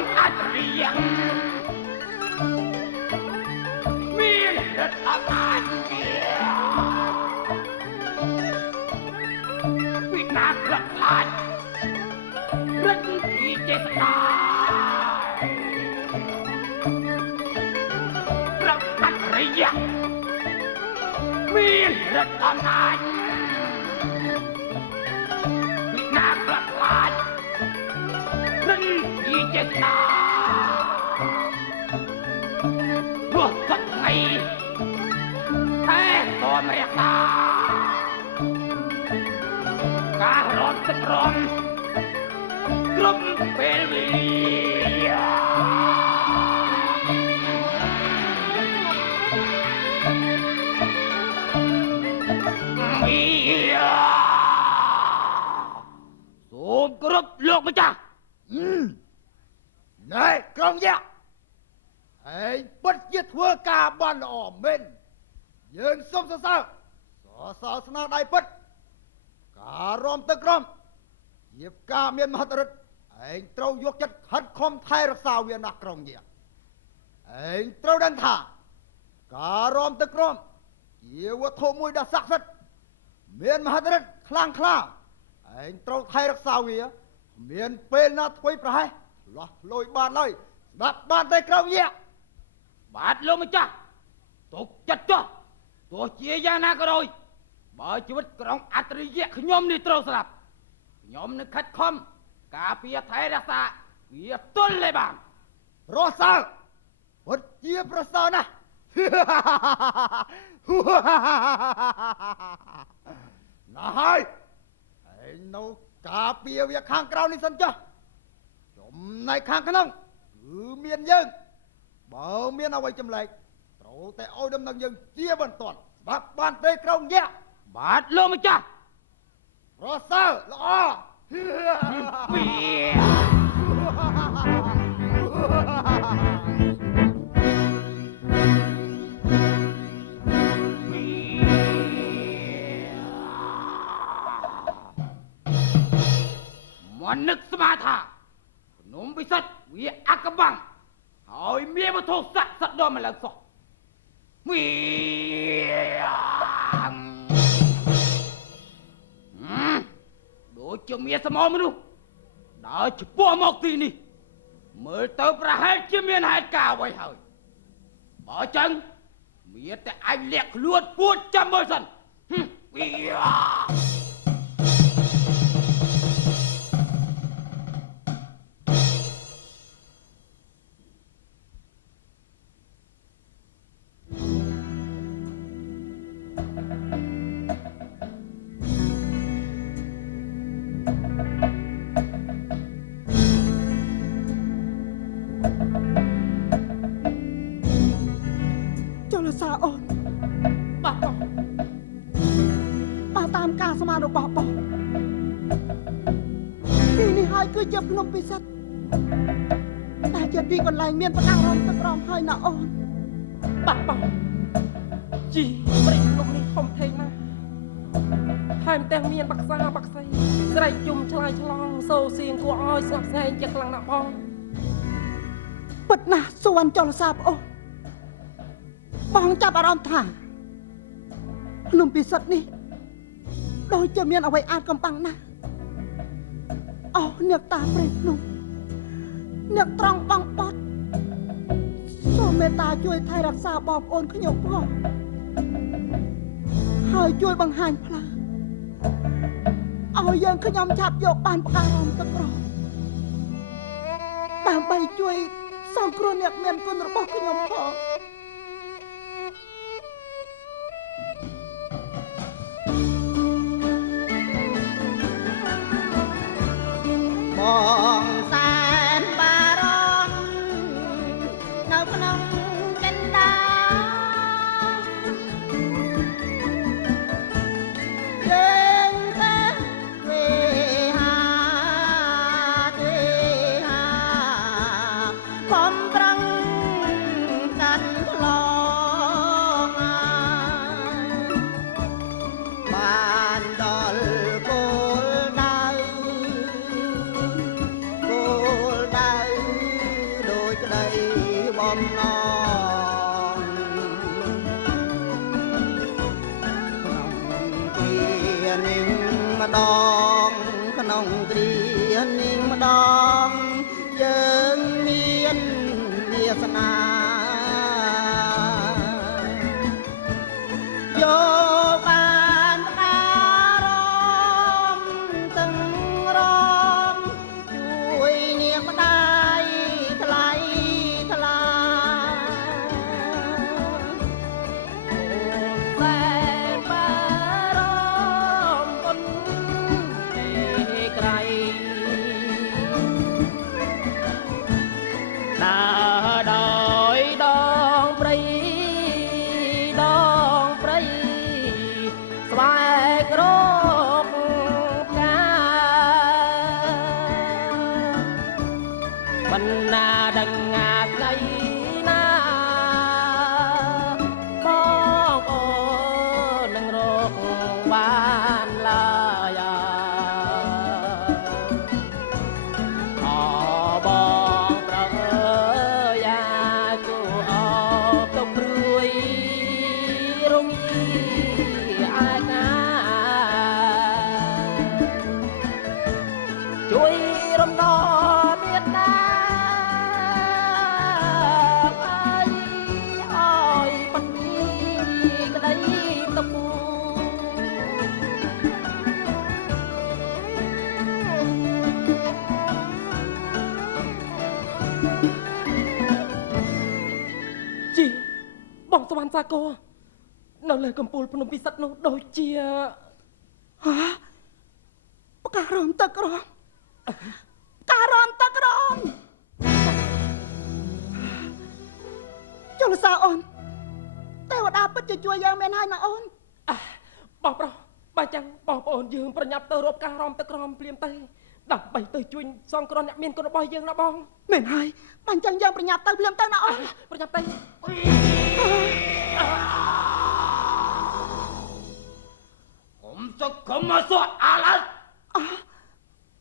trong ăn riêng miên đất âm an Việt Nam lập lại rất thì chết lại trong ăn riêng miên đất âm an Việt Nam lập lại rất thì chết lại ruột thật ngày thế có mẹ ta cả rốt tức rộn gồm bê lì Xuống gồm lột với cha Này công gia Hãy bất giết thua cả bàn ổ mình Nhưng xong sao Sao sẵn đại bất Cả rõm tức rõm Dịp cả miền mật rực Anh trâu dốc chất khất khom thay rắc sao viên nạc công gia Anh trâu đàn thả Cả rõm tức rõm Dịp vật thô mùi đã sắc sất Miền mật rực khlang khlang Anh trâu thay rắc sao viên Miền bên nát quay phải Lôi bàn lời Đặt bàn tay công gia Bát luôn mà cha Tục chất cho Tôi chia ra nà có rồi Bởi chú bích trong át rì dẹt nhóm đi trâu sạp Nhóm này khách không Cả phía thái ra xa Phía tuân lê bàn Rõ sao Bất chia ra sao nè Này Anh nấu cả phía việc khang krao đi sân cho Chúng này khang khăn không Cứ miền dân Bảo miền nào vậy châm lệch Trâu tay ôi đâm nâng dân chia bần toàn Bác bàn tay krao nhé Bát luôn mà cha Rõ sao lõ Bìa Món nức sma thả Nôm bị sắt Vì ác cấp bằng Hỏi mía mà thô sạch sạch đó mà lần sọ Bìa Đối cho mía sa mô mà đu Đã chứ bó mọc tí nì Mới tớ ra hết chứ miền hai cả vậy hơi Bỏ chân Mía tại anh liệt luôn 400%. Bìa Cho là sao ôn Bà bỏ Bà tam ca sao mà được bỏ bỏ Khi này hai cứ chụp nông bị sạch Ta chết đi còn lại miền bắc áo rong tức rong hơi nà ôn Bà bỏ Chị Bà định lúc này không thấy nà Hai tên miền bắc xa bắc xây Sài chung chlai chlong Sâu xiên của oi sập ngay chắc lăng nạ bong Bật nà xuân cho là sao ôn Bongចាប់អារម្មណ៍ថានំពិសិដ្ឋនេះដូចជាមានអ្វីអាចកំបាំងណាស់អោអ្នកតាព្រៃភ្នំអ្នកត្រង់បងបត់សូមមេត្តាជួយថែរក្សាបងប្អូនខ្ញុំផងហើយជួយបង្ហាញផ្លូវឲ្យយើងខ្ញុំចាប់យកបានផ្ការំទឹករំដើម្បីជួយសង្គ្រោះអ្នកមានគុណរបស់ខ្ញុំផងបងសែនបារម្ភនៅក្នុងចិន្តាយើងទៅទេហាបំប្រឹងកាន់ มนองក្នុងគ្រានឹងម្ដងក្នុងគ្រានឹងម្ដងយើងមានវាសនាយកបានផ្ការមទាំងរំជួយនាងម្ដាយថ្លៃថ្លាអូនតែបារម្ភបុណ្យពីក្រៃដើរដោយដងព្រៃដងព្រៃស្វែងរកផ្កាបណ្ណាដឹងងាថ្ងៃណាបងអូននឹងរកបានឡើយអបងប្រងអើយគូអបទុកព្រួយរងអាកាជួយរំដោមេត្តាឲ្យបញ្ជីក្តីទៅពូជីបងសវណ្ណសាគរនៅលើកំពូលភ្នំពិសិដ្ឋនោះដូចជាហ៎ផ្ការមទឹកក្រំការមទឹកក្រំចលសាអូនទេវតាពិតជាជួយយើងមែនហើយណាអូនបងប្រុសបើចឹងបងប្អូនយើងប្រញាប់ទៅរកការមទឹកក្រំភ្លាមទៅដើម្បីទៅជួយសងគ្រោះអ្នកមានគុណរបស់យើងណាបងមែនហើយបើចឹងយើងប្រញាប់ទៅភ្លាមទៅណាអូនប្រញាប់ទៅ ผมจะขมาสวดอะไร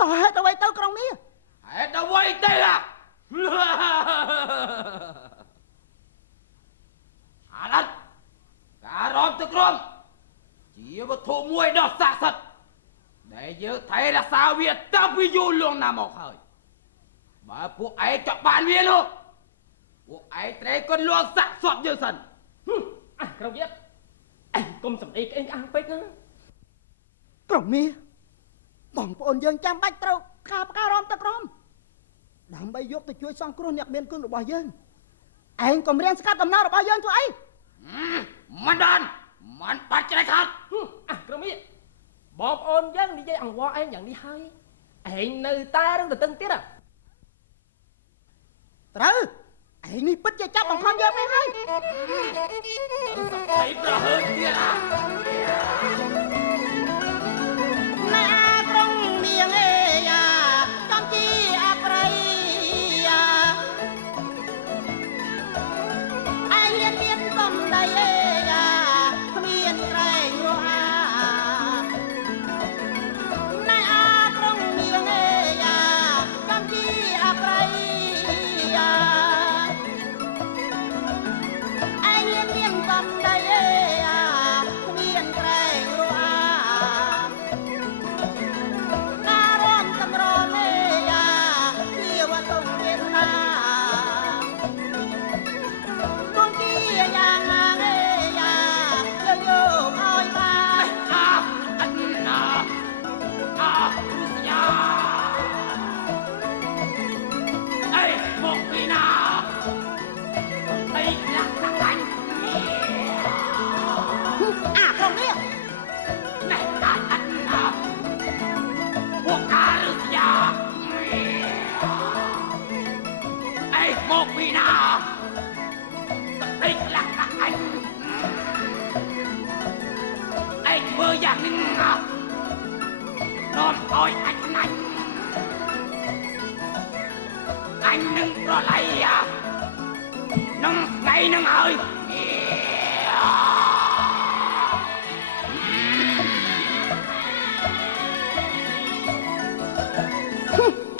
តើហេតុអ្វីទៅក្រុងនេះ ហេតុអ្វីទេล่ะអាឡិតការរំទឹករំជាវត្ថុមួយដ៏ស័ក្តិសិទ្ធិដែលយើងថែរក្សាវាតាំងពីយូរលង់ណាស់មកហើយបើពួកឯងចង់បានវានោះពួកឯងត្រូវគន់លងសាក់សពយើងសិនក្រុងនេះឯងកុំសំដីក្អេងអាងពេកណាក្រុងនេះបងប្អូនយើងចាំបាច់ត្រូវខាផ្ការមទឹកក្រំដើម្បីយកទៅជួយសង្គ្រោះអ្នកមានគុណរបស់យើងឯងកុំរៀងស្កាត់ដំណើររបស់យើងធ្វើអីមិនបានមិនបាច់ច្រេះខាត់ក្រុងនេះបងប្អូនយើងនិយាយអង្វរឯងយ៉ាងនេះហើយឯងនៅតែរឹងទៅតឹងទៀតត្រូវឯងនេះពិតជាចាប់បង្ខំយើងមែនហើយไอ้ប្រហើនទៀតណែក្រុងមៀងអេយ៉ាចំជីអប្រៃយ៉ាឯងហ៊ានមានកំដីអេយ៉ាគ្មានក្រែងរអាណែក្រុងមៀងអេយ៉ាចំជីអប្រៃយ៉ាឯងហ៊ានមានកំដីអេយ៉ាគ្មានក្រែងរអាយ៉ាងនេះនាំឲ្យអញណាញ់អញនឹងប្រឡ័យនឹងថ្ងៃនឹងហើយ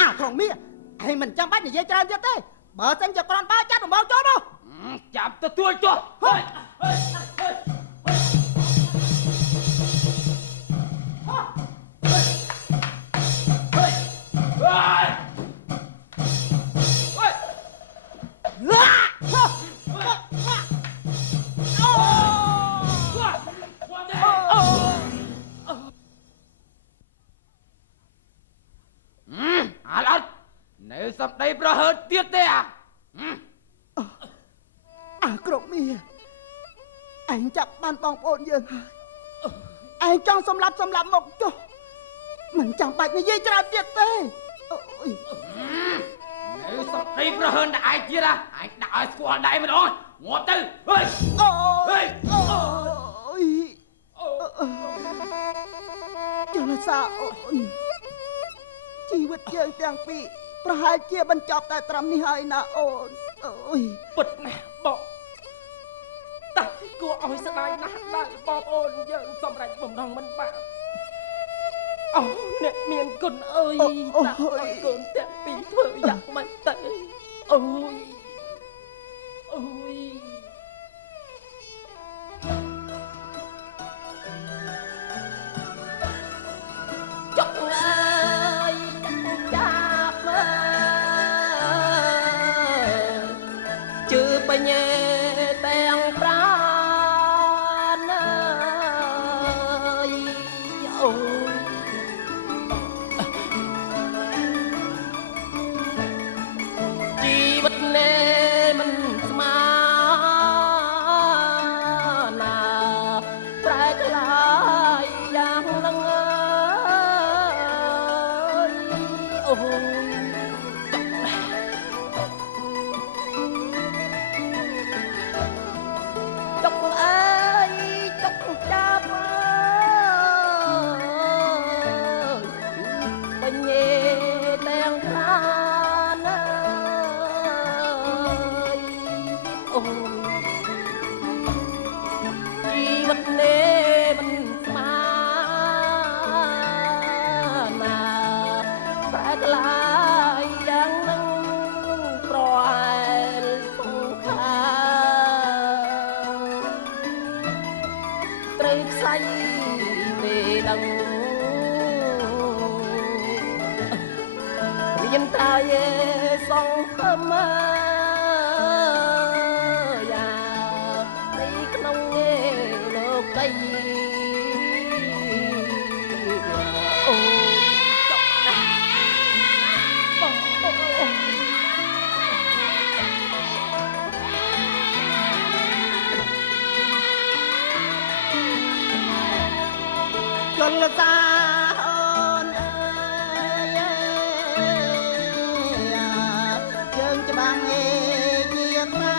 អាក្រុងមាសឯងមិនចាំបាច់និយាយច្រើនទៀតទេ បើសិនជាគ្រាន់តែចាត់ដំបូងចូលមក ចាប់ទទួលចុះហើយអាឡត់នៅសំដីប្រហើតទៀតទេអាក្រុមមីឯងចាប់បានបងប្អូនយើងហើយឯងចង់សម្លាប់មកចុះមិនចាំបាច់និយាយច្រើនទៀតទេអូយនៅសំដីប្រហើនតែឯងទៀតឯងដាក់ឲ្យស្គាល់ដៃម្ដងងាប់ទៅហើយអូយចលសាអូនជីវិតយើងទាំងពីរប្រហែលជាបញ្ចប់តែត្រឹមនេះហើយណាអូនអូយពិតណាស់បងតែគួរឲ្យស្ដាយណាស់ដែលបងប្អូនយើងសម្រេចបំណងមិនបានអូអ្នកមានគុណអើយតាឲ្យកូនទាំងពីរធ្វើយ៉ាងម៉េចទៅអូយចុកអើយចាប់ជឿបញ្ញាទាំងប្រាណអើយអូយជីវិតណែមិនស្មើណាប្រែក្លាយយ៉ាងនឹងអើយអូយចុកអើយចុកចាប់អើយបញ្ញាទាំងប្រាណអើយអូយជីវិតនេះមិនស្មើណាប្រែក្លាយយ៉ាងនឹងប្រហែលសង្ខាត្រូវខ្សែទេដឹងមានតែសង្ឃឹមយ៉ាងទីក្នុងលោកីអូចុកណាស់បងចលសាអូនអើយយើងច្បាំងជាថ្ងៃ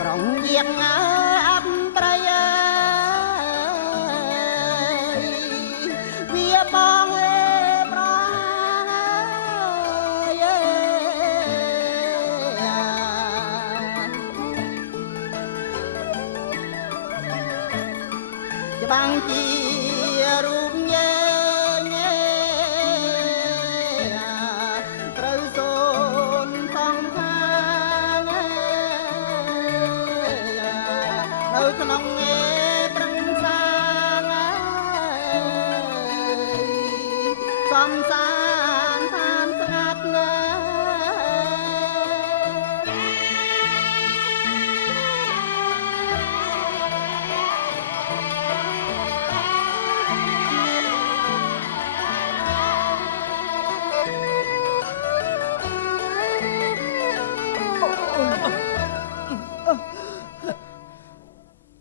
ប្រងយ៉ាងអប់ត្រីវាបងប្រច្បាំងជារូបយើងត្រូវសូនសំខាងនៅក្នុងប្រឹងសាងសំសានឋានស្ងាត់ណា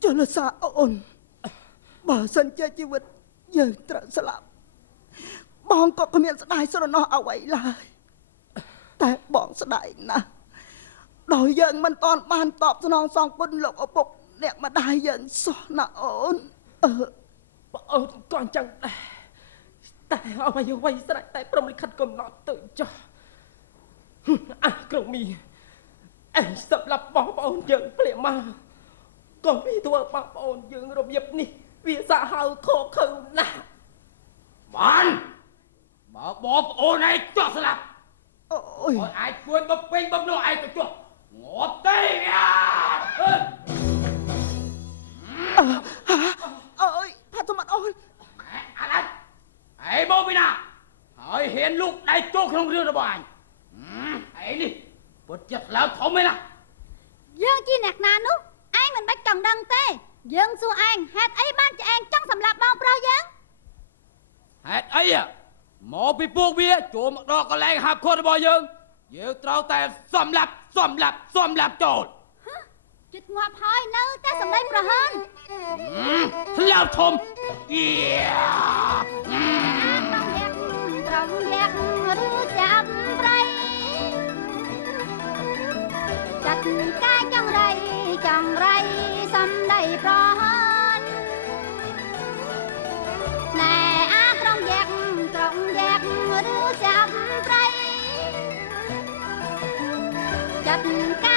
ចលសាអូនបើសិនជាជីវិតយើងត្រូវស្លាប់បងក៏គ្មានស្ដាយស្រណោះអ្វីឡើយតែបងស្ដាយណាស់ដោយយើងមិនតាន់បានតបស្នងសងគុណលោកឪពុកអ្នកម្ដាយយើងសោះណាអូនបងអូនក៏អញ្ចឹងដែរតែអ្វីស្រេចតែព្រមលិខិតកំណត់ទៅចុះអាក្រុមមីឯងសម្រាប់បងប្អូនយើងភ្លាមមកក៏មានធ្វើបងប្អូនយើងរបៀបនេះវាសាហាវខកខើណាស់ បានបើបងប្អូនឯងចោះស្លាប់ អូយ ឲ្យអាចជួយបំពេញបំណងឯងទៅចុះងាប់ទេយ៉ាអើ អូយថាសុំអត់អូន អត់អីមកពីណាហើយហ៊ានលូកដៃចូលក្នុងរឿងរបស់អញអីនេះពុតចិត្តឡើងធំឯណា យើងជាអ្នកណានោះឯងមិនបាច់ចង់ដឹងទេយើងសួរឯងហេតុអីបានជាឯងចង់សម្លាប់បងប្រុសយើង ហេតុអីមកពីពួកវាចូលមកដល់កន្លែងហាប់ខុសរបស់យើងត្រូវតែសំឡាប់ចូល ចិត្តងាប់ហើយនៅតែសម្ដីប្រហើន ស្លាប់ធំយា ត្រង់លាក់ឬចាប់ប្រៃចាត់ការចង្រៃសំដីប្រហើនណែអាត្រង់លាក់ឬចាប់ប្រៃចាត់ការ